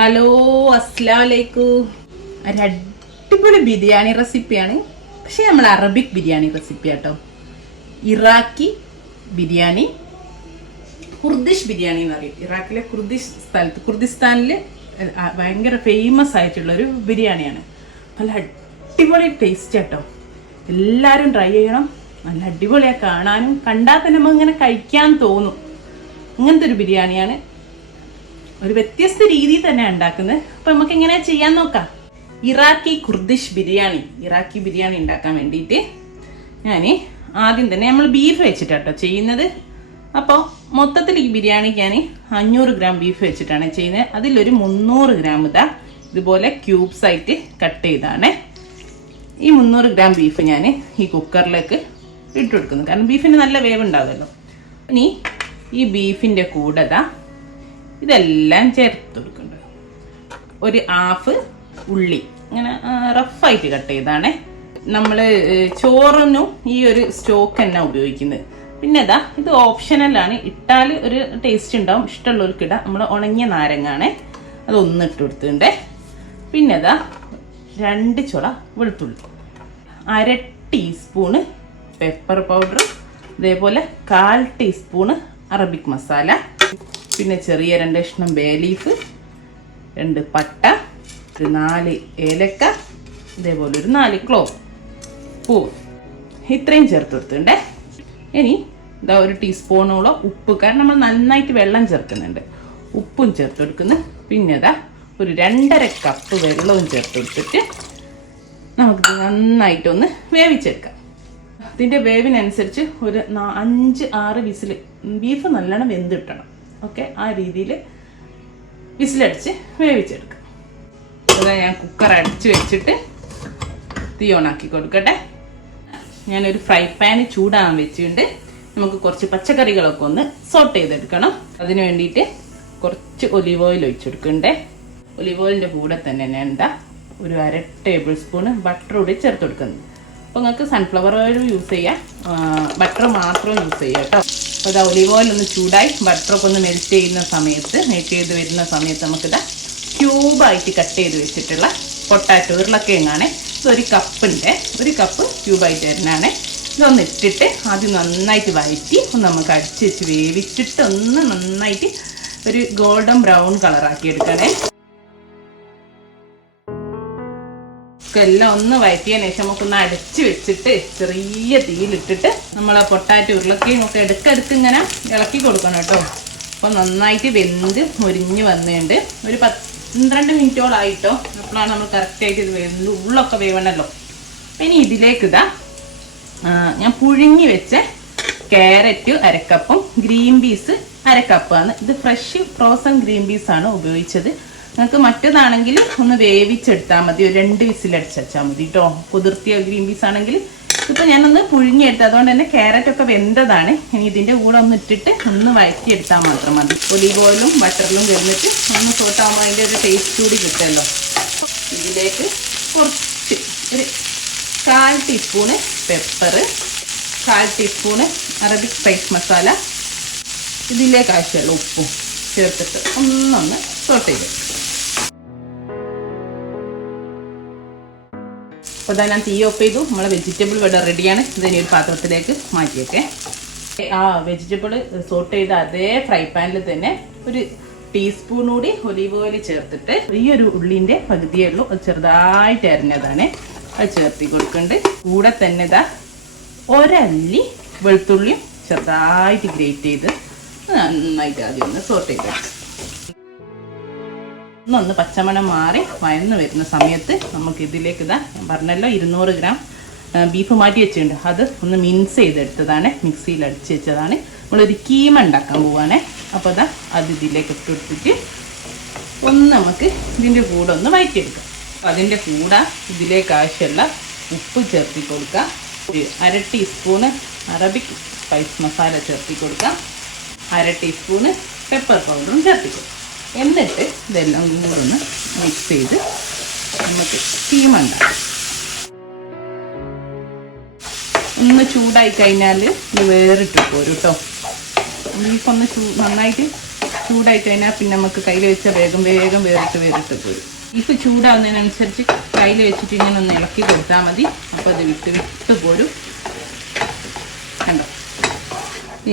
Hello അസ്സലാമലൈക്കും. ഒരു അടിപൊളി ബിരിയാണി റെസിപ്പിയാണ്. പക്ഷെ നമ്മൾ അറബിക് ബിരിയാണി റെസിപ്പി ആട്ടോ. ഇറാഖി ബിരിയാണി, കുർദിഷ് ബിരിയാണി എന്ന് പറയും. ഇറാഖിലെ കുർദിഷ് സ്ഥലത്ത്, കുർദിസ്ഥാനിൽ ഭയങ്കര ഫേമസ് ആയിട്ടുള്ളൊരു ബിരിയാണിയാണ്. നല്ല അടിപൊളി ടേസ്റ്റ് ആട്ടോ. എല്ലാവരും ട്രൈ ചെയ്യണം. നല്ല അടിപൊളിയാണ് കാണാനും, കണ്ടാൽ തന്നെ നമുക്ക് ഇങ്ങനെ കഴിക്കാൻ തോന്നും. അങ്ങനത്തെ ഒരു ബിരിയാണിയാണ്. ഒരു വ്യത്യസ്ത രീതിയിൽ തന്നെ ഉണ്ടാക്കുന്നത്. അപ്പം നമുക്ക് എങ്ങനെ ചെയ്യാൻ നോക്കാം. Iraqi Kurdish biryani, Iraqi biryani ഉണ്ടാക്കാൻ വേണ്ടിയിട്ട് ഞാൻ ആദ്യം തന്നെ നമ്മൾ ബീഫ് വെച്ചിട്ടാട്ടോ ചെയ്യുന്നത്. അപ്പോൾ മൊത്തത്തിൽ ഈ ബിരിയാണിക്ക് ഞാൻ 500 ഗ്രാം ബീഫ് വെച്ചിട്ടാണ് ചെയ്യുന്നത്. അതിലൊരു 300 ഗ്രാം ഇതുപോലെ ക്യൂബ്സ് ആയിട്ട് കട്ട് ചെയ്താണ്. ഈ 300 ഗ്രാം ബീഫ് ഞാൻ ഈ കുക്കറിലേക്ക് ഇട്ട് കൊടുക്കുന്നു. കാരണം ബീഫിന് നല്ല വേവ് ഉണ്ടാവുമല്ലോ. ഇനി ഈ ബീഫിൻ്റെ കൂടെ ഇതെല്ലാം ചേർത്ത് കൊടുക്കുന്നുണ്ട്. ഒരു ഹാഫ് ഉള്ളി ഇങ്ങനെ റഫായിട്ട് കട്ട് ചെയ്താണ്. നമ്മൾ ചോറിനും ഈ ഒരു സ്റ്റോക്ക് തന്നെ ഉപയോഗിക്കുന്നത്. പിന്നെ ഇത് ഓപ്ഷണലാണ്. ഇട്ടാൽ ഒരു ടേസ്റ്റ് ഉണ്ടാവും. ഇഷ്ടമുള്ളവർക്ക് ഇടാം. നമ്മൾ ഉണങ്ങിയ നാരങ്ങാണ്, അതൊന്ന് ഇട്ട് കൊടുത്തിട്ടുണ്ട്. പിന്നെ 2 ചുള വെളുത്തുള്ളി, 1/2 ടീസ്പൂണ് പെപ്പർ പൗഡർ, അതേപോലെ 1/4 ടീസ്പൂണ് അറബിക് മസാല, പിന്നെ ചെറിയ 2 കഷ്ണം ബേ ലീഫ്, 2 പട്ട, 4 ഏലക്ക, ഇതേപോലെ ഒരു 4 ക്ലോവ് പൂവ്, ഇത്രയും ചേർത്ത് കൊടുത്തിട്ടുണ്ട്. ഇനി ഒരു ടീസ്പൂണോളം ഉപ്പ്, കാരണം നമ്മൾ നന്നായിട്ട് വെള്ളം ചേർക്കുന്നുണ്ട്. ഉപ്പും ചേർത്ത് കൊടുക്കുന്നു. പിന്നെ ഒരു 2.5 കപ്പ് വെള്ളവും ചേർത്ത് കൊടുത്തിട്ട് നമുക്ക് നന്നായിട്ടൊന്ന് വേവിച്ചെടുക്കാം. ഇതിൻ്റെ വേവിനനുസരിച്ച് ഒരു 5-6 വിസിൽ, ബീഫ് നല്ലോണം വെന്തിട്ടണം. ഓക്കെ, ആ രീതിയിൽ വിസിലടിച്ച് വേവിച്ചെടുക്കാം. അതാ ഞാൻ കുക്കർ അടിച്ച് വെച്ചിട്ട് തീ ഓണാക്കി കൊടുക്കട്ടെ. ഞാനൊരു ഫ്രൈ പാന് ചൂടാൻ വെച്ചിട്ടുണ്ട്. നമുക്ക് കുറച്ച് പച്ചക്കറികളൊക്കെ ഒന്ന് സോട്ട് ചെയ്തെടുക്കണം. അതിന് വേണ്ടിയിട്ട് കുറച്ച് ഒലിവ് ഓയിൽ ഒഴിച്ചെടുക്കണ്ടേ. ഒലിവ് ഓയിലിൻ്റെ കൂടെ തന്നെ ഞാൻ ഒരു 1/2 ടേബിൾ സ്പൂണ് ബട്ടർ കൂടി ചേർത്ത് കൊടുക്കുന്നത്. അപ്പോൾ നിങ്ങൾക്ക് സൺഫ്ലവർ ഓയിൽ യൂസ് ചെയ്യാം, ബട്ടർ മാത്രം യൂസ് ചെയ്യാം കേട്ടോ. അപ്പോൾ ഒലിവ് ഓയിൽ ഒന്ന് ചൂടായി ബട്ടറൊക്കെ ഒന്ന് മെൽറ്റ് ചെയ്ത് വരുന്ന സമയത്ത് നമുക്കിത് ക്യൂബായിട്ട് കട്ട് ചെയ്ത് വെച്ചിട്ടുള്ള പൊട്ടാറ്റോ ഉരുളക്കിഴങ്ങാണ്. ഇതൊരു കപ്പിൻ്റെ 1 കപ്പ് ക്യൂബായിട്ട് വരുന്നതാണ്. ഇതൊന്ന് ഇട്ടിട്ട് ആദ്യം നന്നായിട്ട് വഴറ്റി ഒന്ന് നമുക്ക് അടിച്ച് വെച്ച് വേവിച്ചിട്ട് ഒന്ന് നന്നായിട്ട് ഒരു ഗോൾഡൻ ബ്രൗൺ കളറാക്കി എടുക്കണേ. എല്ലാം ഒന്ന് വഴറ്റിയതിന് ശേഷം നമുക്കൊന്ന് അടച്ച് വെച്ചിട്ട് ചെറിയ തീയിലിട്ടിട്ട് നമ്മളെ പൊട്ടാറ്റോ ഉരുളക്കിഴങ്ങൊക്കെ എടുക്കെടുക്ക് ഇങ്ങനെ ഇളക്കി കൊടുക്കണം കേട്ടോ. അപ്പോൾ നന്നായിട്ട് വെന്ത് മുരിഞ്ഞ് വന്നിട്ടുണ്ട്. ഒരു 12 മിനിറ്റോളായിട്ടോ. അപ്പോഴാണ് നമ്മൾ കറക്റ്റായിട്ട് ഇത് വെന്ത് ഉള്ളൊക്കെ വേവണമല്ലോ. ഇനി ഇതിലേക്ക് ഞാൻ പുഴുങ്ങി വെച്ച ക്യാരറ്റ് 1 കപ്പും ഗ്രീൻ പീസ് 1 കപ്പാണ്. ഇത് ഫ്രഷ് ഫ്രോസൺ ഗ്രീൻ പീസാണ് ഉപയോഗിച്ചത്. നിങ്ങൾക്ക് മറ്റേതാണെങ്കിൽ ഒന്ന് വേവിച്ചെടുത്താൽ മതി. ഒരു 2 വിസിലടിച്ചാൽ മതി കേട്ടോ. കുതിർത്തിയ ഗ്രീൻ പീസ് ആണെങ്കിൽ ഇതിപ്പോൾ ഞാനൊന്ന് പുഴുങ്ങിയെടുത്ത്, അതുകൊണ്ട് തന്നെ ക്യാരറ്റൊക്കെ വെന്തതാണ്. ഇനി ഇതിൻ്റെ കൂടെ ഒന്ന് ഇട്ടിട്ട് ഒന്ന് വഴറ്റിയെടുത്താൽ മാത്രം മതി. ഒലിവ് ഓയിലും ബട്ടറിലും കിടന്നിട്ട് ഒന്ന് സോട്ടാകുമ്പോൾ അതിൻ്റെ ഒരു ടേസ്റ്റ് കൂടി കിട്ടുമല്ലോ. ഇതിലേക്ക് കുറച്ച് ഒരു 1/4 teaspoon pepper, 1/4 teaspoon Arabic spice masala, ഇതിലേക്ക് ആവശ്യമുള്ള ഉപ്പും ചേർത്തിട്ട് ഒന്നൊന്ന് സോട്ട് ചെയ്ത്. അപ്പോൾ ഞാൻ തീ ഓഫ് ചെയ്തു. നമ്മളെ വെജിറ്റബിൾ ഇവിടെ റെഡിയാണ്. ഇതിനെ ഒരു പാത്രത്തിലേക്ക് മാറ്റിയൊക്കെ ആ വെജിറ്റബിൾ സോട്ട് ചെയ്ത അതേ ഫ്രൈ പാനിൽ തന്നെ ഒരു ടീസ്പൂൺ കൂടി ഒലിവ് ഓയിൽ ചേർത്തിട്ട് ഈ ഒരു ഉള്ളിൻ്റെ പകുതിയേ ഉള്ളൂ, അത് ചെറുതായിട്ട് അരിഞ്ഞതാണ്, അത് ചേർത്തി കൊടുക്കുന്നുണ്ട്. കൂടെ തന്നെ ഒരല്ലി വെളുത്തുള്ളിയും ചെറുതായിട്ട് ഗ്രേറ്റ് ചെയ്ത് നന്നായിട്ട് ആദ്യം ഒന്ന് സോട്ട് ചെയ്ത് ഒന്ന് പച്ചമണം മാറി വയന്ന് വരുന്ന സമയത്ത് നമുക്ക് ഇതിലേക്ക് ഞാൻ പറഞ്ഞല്ലോ 200 ഗ്രാം ബീഫ് മാറ്റി വെച്ചിട്ടുണ്ട്. അത് ഒന്ന് മിൻസ് ചെയ്തെടുത്തതാണ്, മിക്സിയിൽ അടിച്ച് വെച്ചതാണ്. നമ്മളൊരു കീമ ഉണ്ടാക്കാൻ പോവാണ്. അപ്പോൾ അത് ഇതിലേക്ക് ഇട്ട് കൊടുത്തിട്ട് ഒന്ന് നമുക്ക് ഇതിൻ്റെ കൂടെ ഒന്ന് വഴറ്റിയെടുക്കാം. അപ്പോൾ അതിൻ്റെ കൂടെ ഇതിലേക്ക് ആവശ്യമുള്ള ഉപ്പ് ചേർത്തി കൊടുക്കുക. 1/2 ടീസ്പൂണ് അറബിക് സ്പൈസ് മസാല ചേർത്തി കൊടുക്കാം. 1/2 ടീസ്പൂണ് പെപ്പർ പൗഡറും ചേർത്തി കൊടുക്കാം. എന്നിട്ട് ഇതെല്ലാം കൂടെ ഒന്ന് മിക്സ് ചെയ്ത് നമുക്ക് കീമ ഉണ്ടാക്കാം. ഒന്ന് ചൂടായി കഴിഞ്ഞാൽ ഇത് വേറിട്ട് പോരും കേട്ടോ. ബീഫൊന്ന് നന്നായിട്ട് ചൂടായി കഴിഞ്ഞാൽ പിന്നെ നമുക്ക് കയ്യിൽ വെച്ചാൽ വേഗം വേഗം വേറിട്ട് പോരും. ബീഫ് ചൂടാവുന്നതിനനുസരിച്ച് കയ്യിൽ വെച്ചിട്ട് ഇങ്ങനെ ഒന്ന് ഇളക്കി കൊടുത്താൽ മതി. അപ്പോൾ അത് വിട്ട് പോരും. കണ്ടോ,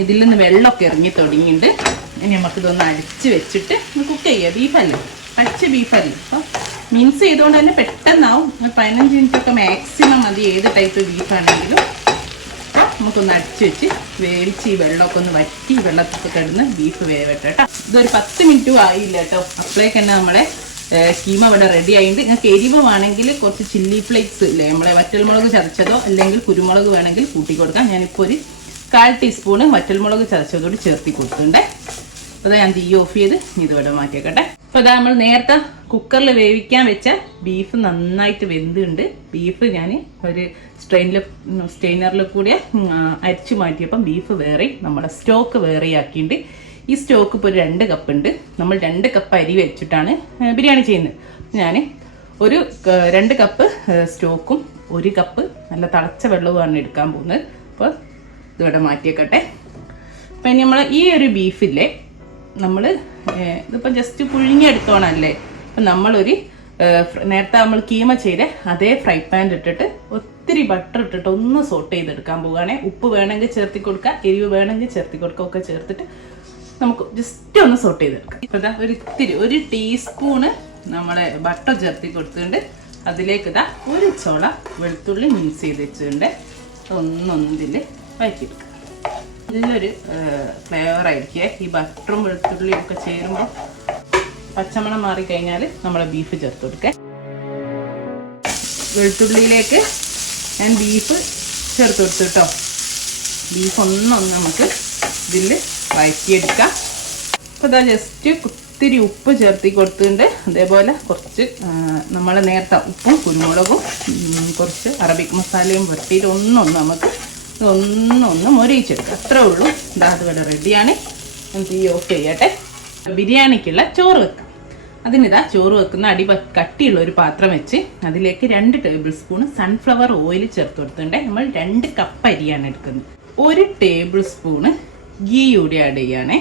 ഇതിൽ നിന്ന് വെള്ളമൊക്കെ ഇറങ്ങി തുടങ്ങിയിട്ടുണ്ട്. ഇനി നമുക്കിതൊന്ന് അടിച്ച് വെച്ചിട്ട് കുക്ക് ചെയ്യാം. ബീഫല്ലേ, പച്ച ബീഫല്ലേ, അപ്പോൾ മിൻസ് ചെയ്തുകൊണ്ട് തന്നെ പെട്ടെന്നാവും. 15 മിനിറ്റൊക്കെ മാക്സിമം മതി ഏത് ടൈപ്പ് ബീഫാണെങ്കിലും. അപ്പോൾ നമുക്കൊന്ന് അടിച്ച് വെച്ച് വേവിച്ച് ഈ വെള്ളമൊക്കെ ഒന്ന് വറ്റി വെള്ളത്തൊക്കെ കിടന്ന് ബീഫ് വേവട്ടെ കേട്ടോ. ഇതൊരു 10 മിനിറ്റും ആയില്ല കേട്ടോ. അപ്പോഴേക്ക് തന്നെ നമ്മളെ കീമ ഇവിടെ റെഡി ആയിട്ട്. നിങ്ങൾക്ക് എരിവ് വേണമെങ്കിൽ കുറച്ച് ചില്ലി ഫ്ലേക്സ് ഇല്ലേ, നമ്മളെ വറ്റൽമുളക് ചതച്ചതോ അല്ലെങ്കിൽ കുരുമുളക് വേണമെങ്കിൽ കൂട്ടി കൊടുക്കാം. ഞാനിപ്പോൾ ഒരു 1/4 ടീസ്പൂണ് വറ്റൽമുളക് ചതച്ചതോട് ചേർത്തി കൊടുത്തിട്ടുണ്ട്. അപ്പോൾ ഞാൻ തീ ഓഫ് ചെയ്ത് ഇതിവിടെ മാറ്റിയേക്കട്ടെ. അപ്പോൾ ഇതാ നമ്മൾ നേരത്തെ കുക്കറിൽ വേവിക്കാൻ വെച്ച ബീഫ് നന്നായിട്ട് വെന്തുണ്ട്. ബീഫ് ഞാൻ ഒരു സ്റ്റെയിനറിൽ കൂടി അരിച്ചു മാറ്റിയപ്പം ബീഫ് വേറെ നമ്മുടെ സ്റ്റോക്ക് വേറെ ആക്കിയിട്ടുണ്ട്. ഈ സ്റ്റോക്ക് ഇപ്പോൾ ഒരു 2 കപ്പ് ഉണ്ട്. നമ്മൾ 2 കപ്പ് അരി വെച്ചിട്ടാണ് ബിരിയാണി ചെയ്യുന്നത്. ഞാൻ ഒരു 2 കപ്പ് സ്റ്റോക്കും 1 കപ്പ് നല്ല തിളച്ച വെള്ളവുമാണ് എടുക്കാൻ പോകുന്നത്. അപ്പോൾ ഇതിവിടെ മാറ്റിയേക്കട്ടെ. അപ്പം നമ്മൾ ഈ ഒരു ബീഫില്ലേ, നമ്മൾ ഇതിപ്പോൾ ജസ്റ്റ് പുഴുങ്ങിയെടുത്തോണല്ലേ. അപ്പം നമ്മളൊരു നേരത്തെ നമ്മൾ കീമ ചെയ്ത് അതേ ഫ്രൈ പാനിൽ ഇട്ടിട്ട് ഒത്തിരി ബട്ടർ ഇട്ടിട്ട് ഒന്ന് സോട്ട് ചെയ്തെടുക്കാൻ പോവുകയാണെ. ഉപ്പ് വേണമെങ്കിൽ ചേർത്തി കൊടുക്കുക, എരിവ് വേണമെങ്കിൽ ചേർത്തി കൊടുക്കുക, ഒക്കെ ചേർത്തിട്ട് നമുക്ക് ജസ്റ്റ് ഒന്ന് സോട്ട് ചെയ്തെടുക്കാം. ഇപ്പം ഇതാ ഒരു ടീസ്പൂണ് നമ്മളെ ബട്ടർ ചേർത്തി കൊടുത്തിട്ടുണ്ട്. അതിലേക്ക് ഇതാ ഒരു ചോള വെളുത്തുള്ളി മിക്സ് ചെയ്ത് വെച്ചിട്ടുണ്ട്. ഒന്നൊന്നിൽ വഴറ്റിയെടുക്കുക. നല്ലൊരു ഫ്ലേവറായിരിക്കും ഈ ബട്ടറും വെളുത്തുള്ളിയും ഒക്കെ ചേരുമ്പോൾ. പച്ചമണം മാറിക്കഴിഞ്ഞാൽ നമ്മളെ ബീഫ് ചേർത്ത് കൊടുക്കുക. വെളുത്തുള്ളിയിലേക്ക് ഞാൻ ബീഫ് ചേർത്ത് കൊടുത്തു കേട്ടോ. ബീഫ് ഒന്നൊന്ന് നമുക്ക് ഇതിൽ വഴറ്റിയെടുക്കാം. അപ്പോൾ ഇതാ ജസ്റ്റ് ഒത്തിരി ഉപ്പ് ചേർത്തി കൊടുത്തിട്ടുണ്ട്. അതേപോലെ കുറച്ച് നമ്മൾ നേരത്തെ ഉപ്പും കുരുമുളകും കുറച്ച് അറബിക് മസാലയും പുരട്ടിയിട്ട് നമുക്ക് ഒന്നൊന്ന് മൊരിയിച്ചെടുക്കുക. അത്രേ ഉള്ളൂ. ഇതാ അതുപോലെ റെഡിയാണ്. തീ ഓഫ് ചെയ്യട്ടെ. ബിരിയാണിക്കുള്ള ചോറ് വെക്കാം. അതിനിതാ ചോറ് വെക്കുന്ന കട്ടിയുള്ള ഒരു പാത്രം വെച്ച് അതിലേക്ക് 2 ടേബിൾ സ്പൂൺ സൺഫ്ലവർ ഓയിൽ ചേർത്ത് കൊടുത്തിട്ടുണ്ട്. നമ്മൾ 2 കപ്പ് അരിയാണ് എടുക്കുന്നത്. 1 ടേബിൾ സ്പൂണ് ഗീ കൂടി ആഡ് ചെയ്യണേ.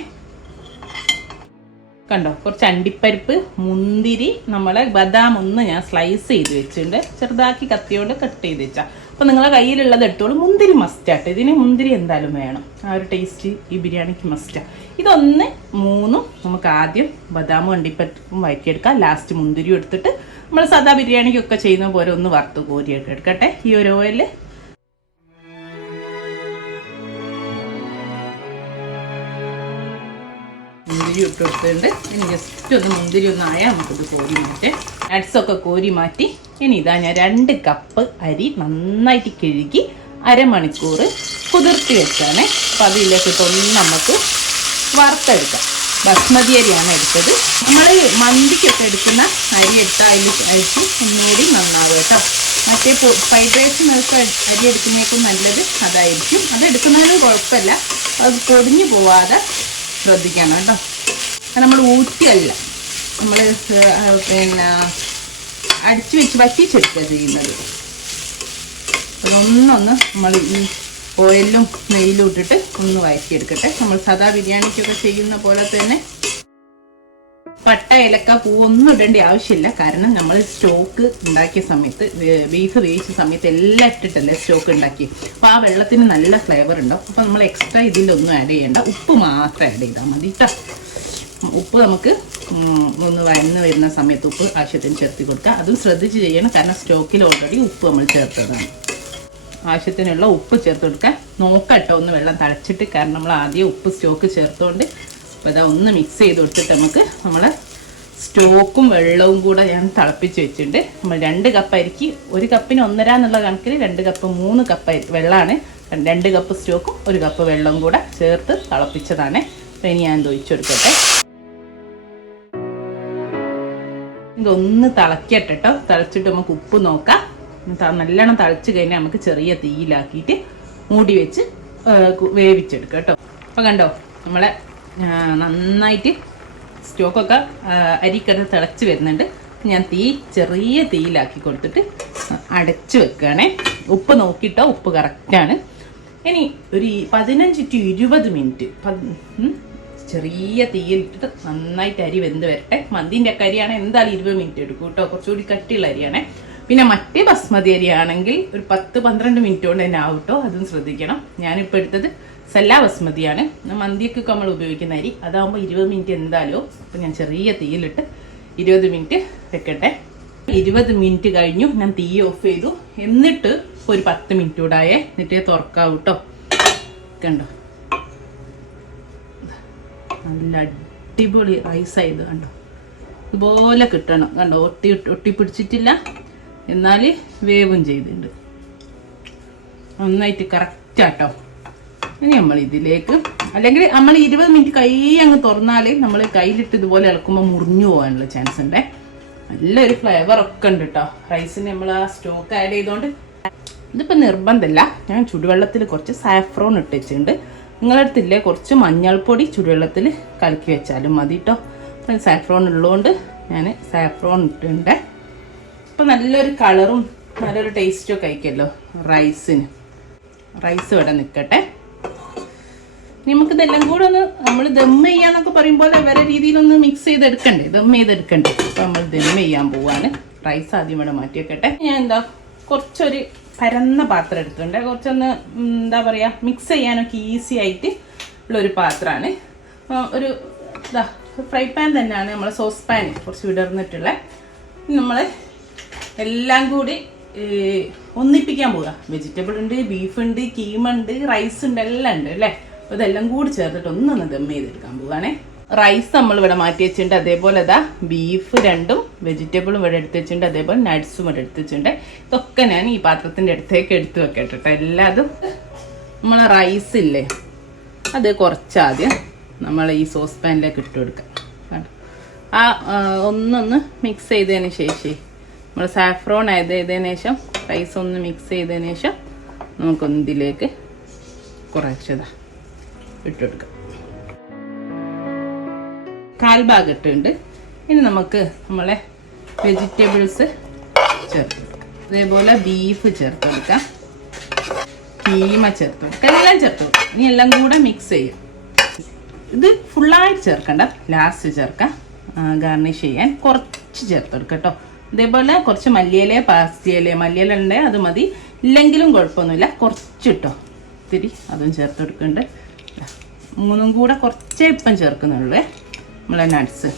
കണ്ടോ, കുറച്ച് അണ്ടിപ്പരിപ്പ്, മുന്തിരി, നമ്മളെ ബദാം ഒന്ന് ഞാൻ സ്ലൈസ് ചെയ്ത് വെച്ചിട്ടുണ്ട്. ചെറുതാക്കി കത്തിയോണ്ട് കട്ട് ചെയ്ത് വെച്ചാൽ. അപ്പോൾ നിങ്ങളെ കയ്യിലുള്ളത് എടുത്തോളൂ. മുന്തിരി മസ്റ്റാട്ട്. ഇതിന് മുന്തിരി എന്തായാലും വേണം. ആ ഒരു ടേസ്റ്റ് ഈ ബിരിയാണിക്ക് മസ്റ്റാണ്. ഇതൊന്ന് 3 നമുക്ക് ആദ്യം ബദാമും അണ്ടിപ്പരിപ്പും വഴറ്റിയെടുക്കാം. ലാസ്റ്റ് മുന്തിരിയും എടുത്തിട്ട് നമ്മൾ സാധാ ബിരിയാണിക്കൊക്കെ ചെയ്യുന്ന പോലെ ഒന്ന് വറുത്ത് കോരിയൊക്കെ എടുക്കട്ടെ ഈ ഒരു ഓയിലിൽ. മുന്തിരി ഇട്ട് കൊടുത്തിട്ടുണ്ട്. ഇനി ജസ്റ്റ് ഒന്ന് മുന്തിരി ഒന്നായാൽ നമുക്കിത് കോരി മാറ്റി നട്ട്സൊക്കെ കോരി മാറ്റി. ഇനി ഇതാ ഞാൻ 2 കപ്പ് അരി നന്നായിട്ട് കഴുകി അരമണിക്കൂർ കുതിർത്തി വെച്ചാണ്. അപ്പം അതിലേക്ക് ഇട്ടൊന്ന് നമുക്ക് വറുത്തെടുക്കാം. ബസ്മതി അരിയാണ് എടുത്തത്. നമ്മൾ മന്തിക്കൊക്കെ എടുക്കുന്ന അരി എടുത്താൽ അതിൽ അരിച്ച് ഒന്നുകൂടി നന്നാവും കേട്ടോ. മറ്റേ ഫ്രൈഡ് റൈസിനൊക്കെ അരി എടുക്കുന്നതിനേക്കും നല്ലത് അതായിരിക്കും. അത് എടുക്കുന്നതിന് കുഴപ്പമില്ല, അത് പൊടിഞ്ഞു പോവാതെ ശ്രദ്ധിക്കണം കേട്ടോ. നമ്മൾ ഊറ്റിയല്ല, നമ്മൾ പിന്നെ അടിച്ചു വെച്ച് വറ്റിച്ചെടുക്കുക ചെയ്യുന്നത്. ഒന്നൊന്ന് നമ്മൾ ഈ ഓയിലും നെയ്യിലും ഇട്ടിട്ട് ഒന്ന് വഴറ്റിയെടുക്കട്ടെ. നമ്മൾ സാധാ ബിരിയാണിക്കൊക്കെ ചെയ്യുന്ന പോലെ തന്നെ. പട്ട, ഏലക്ക, പൂവൊന്നും ഇടേണ്ട ആവശ്യമില്ല. കാരണം നമ്മൾ സ്റ്റോക്ക് ഉണ്ടാക്കിയ സമയത്ത്, ബീഫ് വേവിച്ച സമയത്ത് എല്ലാം ഇട്ടിട്ടല്ലേ സ്റ്റോക്ക് ഉണ്ടാക്കി. അപ്പോൾ ആ വെള്ളത്തിന് നല്ല ഫ്ലേവർ ഉണ്ടാവും. അപ്പോൾ നമ്മൾ എക്സ്ട്രാ ഇതിലൊന്നും ആഡ് ചെയ്യേണ്ട. ഉപ്പ് മാത്രം ആഡ് ചെയ്താൽ മതി കേട്ടോ. ഉപ്പ് നമുക്ക് ഒന്ന് വഴന്ന് വരുന്ന സമയത്ത് ഉപ്പ് ആവശ്യത്തിന് ചേർത്തി കൊടുക്കുക. അതും ശ്രദ്ധിച്ച് ചെയ്യണം, കാരണം സ്റ്റോക്കിൽ ഓൾറെഡി ഉപ്പ് നമ്മൾ ചേർത്തതാണ്. ആവശ്യത്തിനുള്ള ഉപ്പ് ചേർത്ത് കൊടുക്കുക. നോക്കട്ടോ ഒന്ന് വെള്ളം തളച്ചിട്ട്, കാരണം നമ്മൾ ആദ്യം ഉപ്പ് സ്റ്റോക്ക് ചേർത്തുകൊണ്ട്. അപ്പോൾ അതാ ഒന്ന് മിക്സ് ചെയ്ത് കൊടുത്തിട്ട് നമുക്ക് നമ്മളെ സ്റ്റോക്കും വെള്ളവും കൂടെ ഞാൻ തിളപ്പിച്ച് വെച്ചിട്ടുണ്ട്. നമ്മൾ 2 കപ്പ് അരിക്ക് 1 കപ്പിന് 1.5 എന്നുള്ള കണക്കിൽ 2 കപ്പ് 3 കപ്പ് വെള്ളമാണ്. 2 കപ്പ് സ്റ്റോക്കും 1 കപ്പ് വെള്ളവും കൂടെ ചേർത്ത് തിളപ്പിച്ചതാണ്. അപ്പോൾ ഇനി ഞാൻ ഒഴിച്ചെടുക്കട്ടെ. ഇതൊന്ന് തിളക്കട്ടെ കേട്ടോ. തിളച്ചിട്ട് നമുക്ക് ഉപ്പ് നോക്കാം. നല്ലോണം തിളച്ച് കഴിഞ്ഞാൽ നമുക്ക് ചെറിയ തീയിലാക്കിയിട്ട് മൂടി വെച്ച് വേവിച്ചെടുക്കാം കേട്ടോ. അപ്പോൾ കണ്ടോ, നമ്മളെ നന്നായിട്ട് സ്റ്റോക്കൊക്കെ അരിക്കടന്ന് തിളച്ച് വരുന്നുണ്ട്. ഞാൻ ചെറിയ തീയിലാക്കി കൊടുത്തിട്ട് അടച്ച് വെക്കുകയാണേ. ഉപ്പ് നോക്കിയിട്ടോ, ഉപ്പ് കറക്റ്റാണ്. ഇനി ഒരു 15 to 20 മിനിറ്റ് ചെറിയ തീയിലിട്ടിട്ട് നന്നായിട്ട് അരി വെന്ത് വരട്ടെ. മന്തിൻ്റെ ഒക്കെ അരിയാണ് എന്തായാലും 20 മിനിറ്റ് എടുക്കും കേട്ടോ, കുറച്ചുകൂടി കട്ടിയുള്ള അരിയാണേ. പിന്നെ മറ്റേ ബസ്മതി അരിയാണെങ്കിൽ ഒരു 10-12 മിനിറ്റ് കൊണ്ട് തന്നെ ആവും കേട്ടോ, അതും ശ്രദ്ധിക്കണം. ഞാനിപ്പോൾ എടുത്തത് സെല്ലാ ബസ്മതിയാണ്, മന്തിയൊക്കെ നമ്മൾ ഉപയോഗിക്കുന്ന അരി. അതാകുമ്പോൾ 20 മിനിറ്റ് എന്തായാലും. അപ്പോൾ ഞാൻ ചെറിയ തീയിലിട്ട് 20 മിനിറ്റ് വെക്കട്ടെ. 20 മിനിറ്റ് കഴിഞ്ഞു, ഞാൻ തീ ഓഫ് ചെയ്തു. എന്നിട്ട് ഒരു 10 മിനിറ്റ് കൂടായേ, എന്നിട്ട് തുറക്കാവൂ കേട്ടോ. കണ്ടോ, നല്ല അടിപൊളി റൈസായത് കണ്ടോ, ഇതുപോലെ കിട്ടണം. കണ്ടോ, ഒട്ടി പിടിച്ചിട്ടില്ല, എന്നാൽ വേവും ചെയ്തിട്ടുണ്ട്, നന്നായിട്ട് കറക്റ്റാട്ടോ. ഇനി നമ്മൾ ഇതിലേക്ക്, അല്ലെങ്കിൽ നമ്മൾ 20 മിനിറ്റ് കൈ അങ്ങ് തുറന്നാൽ നമ്മൾ കയ്യിലിട്ട് ഇതുപോലെ ഇളക്കുമ്പോൾ മുറിഞ്ഞു പോകാനുള്ള ചാൻസ് ഉണ്ട്. നല്ലൊരു ഫ്ലേവർ ഒക്കെ ഉണ്ട് കേട്ടോ റൈസിന്, നമ്മൾ ആ സ്റ്റോക്ക് ആഡ് ചെയ്തുകൊണ്ട്. ഇതിപ്പോൾ നിർബന്ധമില്ല, ഞാൻ ചുടുവെള്ളത്തിൽ കുറച്ച് സാഫ്രോൺ ഇട്ട് വെച്ചിട്ടുണ്ട്. നിങ്ങളുടെ അടുത്തില്ലേ കുറച്ച് മഞ്ഞൾപ്പൊടി ചുടുവെള്ളത്തിൽ കലക്കി വെച്ചാലും മതി കേട്ടോ. അപ്പം സാഫ്രോൺ ഉള്ളതുകൊണ്ട് ഞാൻ സാഫ്രോൺ ഇട്ടിട്ടുണ്ട്. അപ്പം നല്ലൊരു കളറും നല്ലൊരു ടേസ്റ്റും ഒക്കെ ആയിക്കല്ലോ റൈസിന്. റൈസ് ഇവിടെ നിൽക്കട്ടെ. നമുക്കിതെല്ലാം കൂടെ ഒന്ന് നമ്മൾ ദം ചെയ്യാന്നൊക്കെ പറയുമ്പോൾ വേറെ രീതിയിലൊന്ന് മിക്സ് ചെയ്തെടുക്കണ്ടേ, ദം ചെയ്തെടുക്കണ്ടേ. അപ്പം നമ്മൾ ദം ചെയ്യാൻ പോവാണ്. റൈസ് ആദ്യം ഇവിടെ മാറ്റി വെക്കട്ടെ. ഞാൻ എന്താ കുറച്ചൊരു പരന്ന പാത്രം എടുത്തിട്ടുണ്ട്, കുറച്ചൊന്ന് എന്താ പറയുക മിക്സ് ചെയ്യാനൊക്കെ ഈസി ആയിട്ട് ഉള്ളൊരു പാത്രമാണ്. ഒരു ഇതാ ഫ്രൈ പാൻ തന്നെയാണ്, നമ്മളെ സോസ് പാൻ കുറച്ച് വിടർന്നിട്ടുള്ള. നമ്മൾ എല്ലാം കൂടി ഒന്നിപ്പിക്കാൻ പോവുക. വെജിറ്റബിൾ ഉണ്ട്, ബീഫ് ഉണ്ട്, കീമുണ്ട്, റൈസ് ഉണ്ട്, എല്ലാം ഉണ്ട് അല്ലേ. അപ്പോൾ ഇതെല്ലാം കൂടി ചേർത്തിട്ട് ഒന്നൊന്ന് ദം ചെയ്തെടുക്കാൻ പോവുകയാണേ. റൈസ് നമ്മൾ ഇവിടെ മാറ്റി വെച്ചിട്ടുണ്ട്. അതേപോലെ ഇതാ ബീഫ് 2 വെജിറ്റബിളും ഇവിടെ എടുത്ത് വെച്ചിട്ടുണ്ട്. അതേപോലെ നട്ട്സും ഇവിടെ എടുത്ത് വെച്ചിട്ടുണ്ട്. ഇതൊക്കെ ഞാൻ ഈ പാത്രത്തിൻ്റെ അടുത്തേക്ക് എടുത്ത് വെക്കട്ടെ. എല്ലാതും നമ്മൾ റൈസ് ഇല്ലേ, അത് കുറച്ചാദ്യം നമ്മൾ ഈ സോസ് പാനിലേക്ക് ഇട്ട് കൊടുക്കാം. ആ ഒന്നൊന്ന് മിക്സ് ചെയ്തതിന് ശേഷം നമ്മൾ സാഫ്രോൺ ചെയ്തതിന് ശേഷം റൈസ് ഒന്ന് മിക്സ് ചെയ്തതിന് ശേഷം നമുക്കൊന്ന് ഇതിലേക്ക് കുറച്ചതാ ഇട്ട് കൊടുക്കാം. 1/4 ഭാഗം ഇട്ടുണ്ട്. ഇനി നമുക്ക് നമ്മളെ വെജിറ്റബിൾസ് ചേർത്ത് കൊടുക്കാം. അതേപോലെ ബീഫ് ചേർത്ത് കൊടുക്കാം, കീമ ചേർത്ത് കൊടുക്കാം, എല്ലാം ചേർത്ത് കൊടുക്കാം. ഇനി എല്ലാം കൂടെ മിക്സ് ചെയ്യും. ഇത് ഫുള്ളായിട്ട് ചേർക്കണ്ട, ലാസ്റ്റ് ചേർക്കാം. ഗാർണിഷ് ചെയ്യാൻ കുറച്ച് ചേർത്ത് കൊടുക്കാം കേട്ടോ. അതേപോലെ കുറച്ച് മല്ലിയില, പാസ്തിയില, മല്ലിയില ഉണ്ട് അത് മതി, ഇല്ലെങ്കിലും കുഴപ്പമൊന്നുമില്ല. കുറച്ചിട്ടോ ഇത്തിരി അതും ചേർത്ത് കൊടുക്കുന്നുണ്ട്. 3 കൂടെ കുറച്ചേ ഇപ്പം ചേർക്കുന്നുള്ളൂ നമ്മളെ നട്ട്സ്.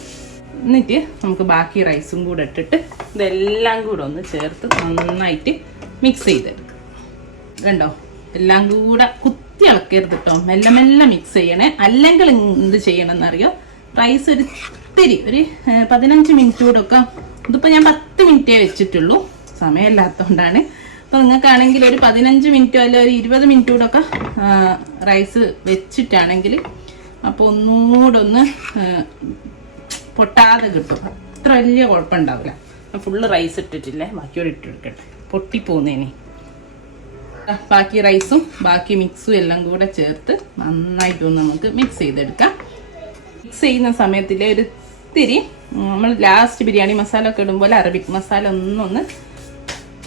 എന്നിട്ട് നമുക്ക് ബാക്കി റൈസും കൂടെ ഇട്ടിട്ട് ഇതെല്ലാം കൂടെ ഒന്ന് ചേർത്ത് നന്നായിട്ട് മിക്സ് ചെയ്തെടുക്കുക. കണ്ടോ, എല്ലാം കൂടെ കുത്തി ഇളക്കരുത് കേട്ടോ, മെല്ലെ മെല്ലെ മിക്സ് ചെയ്യണേ. അല്ലെങ്കിൽ എന്ത് ചെയ്യണം എന്നറിയോ, റൈസ് ഒരു 15 മിനിറ്റ് കൂടെ ഒക്കെ, ഇതിപ്പോൾ ഞാൻ 10 മിനിറ്റേ വെച്ചിട്ടുള്ളൂ, സമയമില്ലാത്തതുകൊണ്ടാണ്. അപ്പോൾ നിങ്ങൾക്കാണെങ്കിൽ ഒരു 15 മിനിറ്റോ അല്ല ഒരു 20 മിനിറ്റ് കൂടെ ഒക്കെ റൈസ് വെച്ചിട്ടാണെങ്കിൽ അപ്പോൾ ഒന്നുകൂടെ ഒന്ന് പൊട്ടാതെ കിട്ടും, അത്ര വലിയ കുഴപ്പമുണ്ടാവില്ല. ഫുള്ള് റൈസ് ഇട്ടിട്ടില്ലേ, ബാക്കിയോടെ ഇട്ടെടുക്കട്ടെ, പൊട്ടിപ്പോന്നേനെ. ബാക്കി റൈസും ബാക്കി മിക്സും എല്ലാം കൂടെ ചേർത്ത് നന്നായിട്ടൊന്ന് നമുക്ക് മിക്സ് ചെയ്തെടുക്കാം. മിക്സ് ചെയ്യുന്ന സമയത്തിൽ ഒരു ഇത്തിരി നമ്മൾ ലാസ്റ്റ് ബിരിയാണി മസാല ഒക്കെ ഇടുമ്പോൾ അറബിക് മസാല ഒന്നൊന്ന്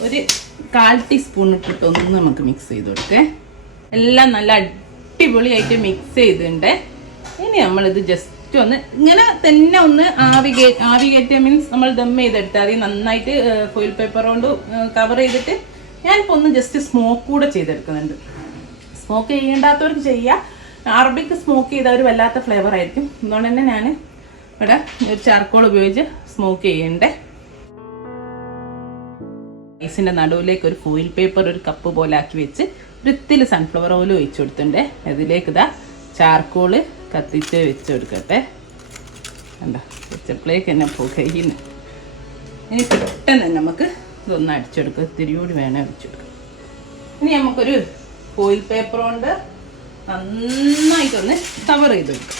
ഒരു 1/4 ടീസ്പൂൺ ഇട്ടിട്ട് ഒന്ന് നമുക്ക് മിക്സ് ചെയ്ത് കൊടുക്കേ. എല്ലാം നല്ല അടിപൊളിയായിട്ട് മിക്സ് ചെയ്തിട്ടുണ്ട്. ഇനി നമ്മളിത് ജസ്റ്റ് ഒന്ന് ഇങ്ങനെ തന്നെ ഒന്ന് ആവി കയറ്റിയ മീൻസ് നമ്മൾ ദം ചെയ്തെടുത്താൽ മതി. നന്നായിട്ട് ഫോയിൽ പേപ്പർ കൊണ്ട് കവർ ചെയ്തിട്ട് ഞാനിപ്പോൾ ഒന്ന് ജസ്റ്റ് സ്മോക്ക് കൂടെ ചെയ്തെടുക്കുന്നുണ്ട്. സ്മോക്ക് ചെയ്യേണ്ടാത്തവർക്ക് ചെയ്യുക, അറബിക്ക് സ്മോക്ക് ചെയ്താൽ ഒരു വല്ലാത്ത ഫ്ലേവർ ആയിരിക്കും. അതുകൊണ്ട് തന്നെ ഞാൻ ഇവിടെ ഒരു ചാർക്കോൾ ഉപയോഗിച്ച് സ്മോക്ക് ചെയ്യണ്ടേ. റൈസിൻ്റെ നടുവിലേക്ക് ഒരു ഫോയിൽ പേപ്പർ ഒരു കപ്പ് പോലെ ആക്കി വെച്ച് ഒരു ഇത്തിരി സൺഫ്ലവർ ഓയിൽ ഒഴിച്ചു കൊടുത്തിട്ടുണ്ട്. അതിലേക്ക് ഇതാ ചാർക്കോള് കത്തിച്ച് വെച്ച് കൊടുക്കട്ടെ. കണ്ട വെച്ചപ്പോഴേക്ക് തന്നെ പുകയുന്നു. ഇനി പെട്ടെന്ന് തന്നെ നമുക്ക് ഇതൊന്ന് അടിച്ചെടുക്കുക, ഇത്തിരി കൂടി വേണേൽ അടിച്ചെടുക്കുക. ഇനി നമുക്കൊരു ഫോയിൽ പേപ്പർ കൊണ്ട് നന്നായിട്ടൊന്ന് കവർ ചെയ്ത് കൊടുക്കുക.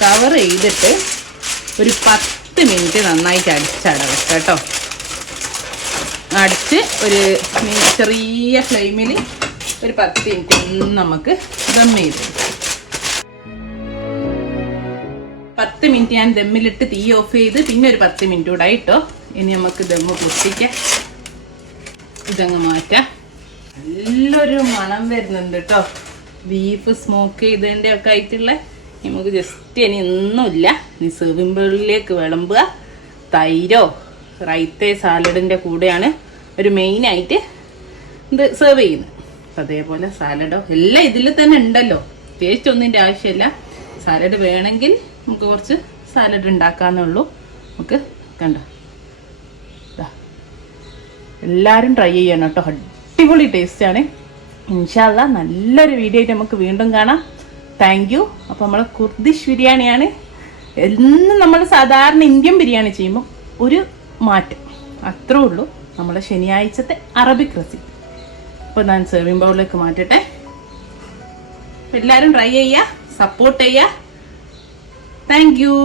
കവർ ചെയ്തിട്ട് ഒരു 10 മിനിറ്റ് നന്നായിട്ട് അടിച്ചടവെക്കാം കേട്ടോ. അടിച്ച് ഒരു ചെറിയ ഫ്ലെയിമിൽ ഒരു 10 മിനിറ്റ് ഒന്ന് നമുക്ക് ദം ചെയ്ത് 10 മിനിറ്റ് ഞാൻ ദമ്മിലിട്ട് തീ ഓഫ് ചെയ്ത് പിന്നെ ഒരു 10 മിനിറ്റ് കൂടെ ആയിട്ടോ. ഇനി നമുക്ക് ദമ്മ് പൊട്ടിക്കാം, ഇതങ്ങ് മാറ്റാം. നല്ലൊരു മണം വരുന്നുണ്ട് കേട്ടോ, ബീഫ് സ്മോക്ക് ചെയ്തതിൻ്റെ ഒക്കെ ആയിട്ടുള്ള. നമുക്ക് ജസ്റ്റ് ഇനി ഒന്നുമില്ല, ഇനി സെർവിംഗ് ബൗളിലേക്ക് വിളമ്പുക. തൈരോ റൈത്തേ സാലഡിൻ്റെ കൂടെയാണ് ഒരു മെയിനായിട്ട് ഇത് സെർവ് ചെയ്യുന്നത്. അപ്പം അതേപോലെ സാലഡോ എല്ലാം ഇതിൽ തന്നെ ഉണ്ടല്ലോ, ടേസ്റ്റ് ഒന്നിൻ്റെ ആവശ്യമില്ല. സാലഡ് വേണമെങ്കിൽ നമുക്ക് കുറച്ച് സാലഡ് ഉണ്ടാക്കാമെന്നുള്ളൂ. നമുക്ക് കണ്ടോ, എല്ലാവരും ട്രൈ ചെയ്യണം കേട്ടോ, അടിപൊളി ടേസ്റ്റാണ്. ഇൻഷാ അല്ലാഹ് നല്ലൊരു വീഡിയോ ആയിട്ട് നമുക്ക് വീണ്ടും കാണാം. Thank you. അപ്പോൾ നമ്മൾ കുർദിഷ് ബിരിയാണിയാണ്. എന്നും നമ്മൾ സാധാരണ ഇന്ത്യൻ ബിരിയാണി ചെയ്യുമ്പോൾ ഒരു മാറ്റം അത്രേ ഉള്ളൂ, നമ്മുടെ ശനിയാഴ്ചത്തെ അറബിക് റെസിപ്പി. അപ്പോൾ ഞാൻ സെർവിംഗ് ബൗളിലേക്ക് മാറ്റട്ടെ. എല്ലാവരും ട്രൈ ചെയ്യുക, സപ്പോർട്ട് ചെയ്യുക. Thank you.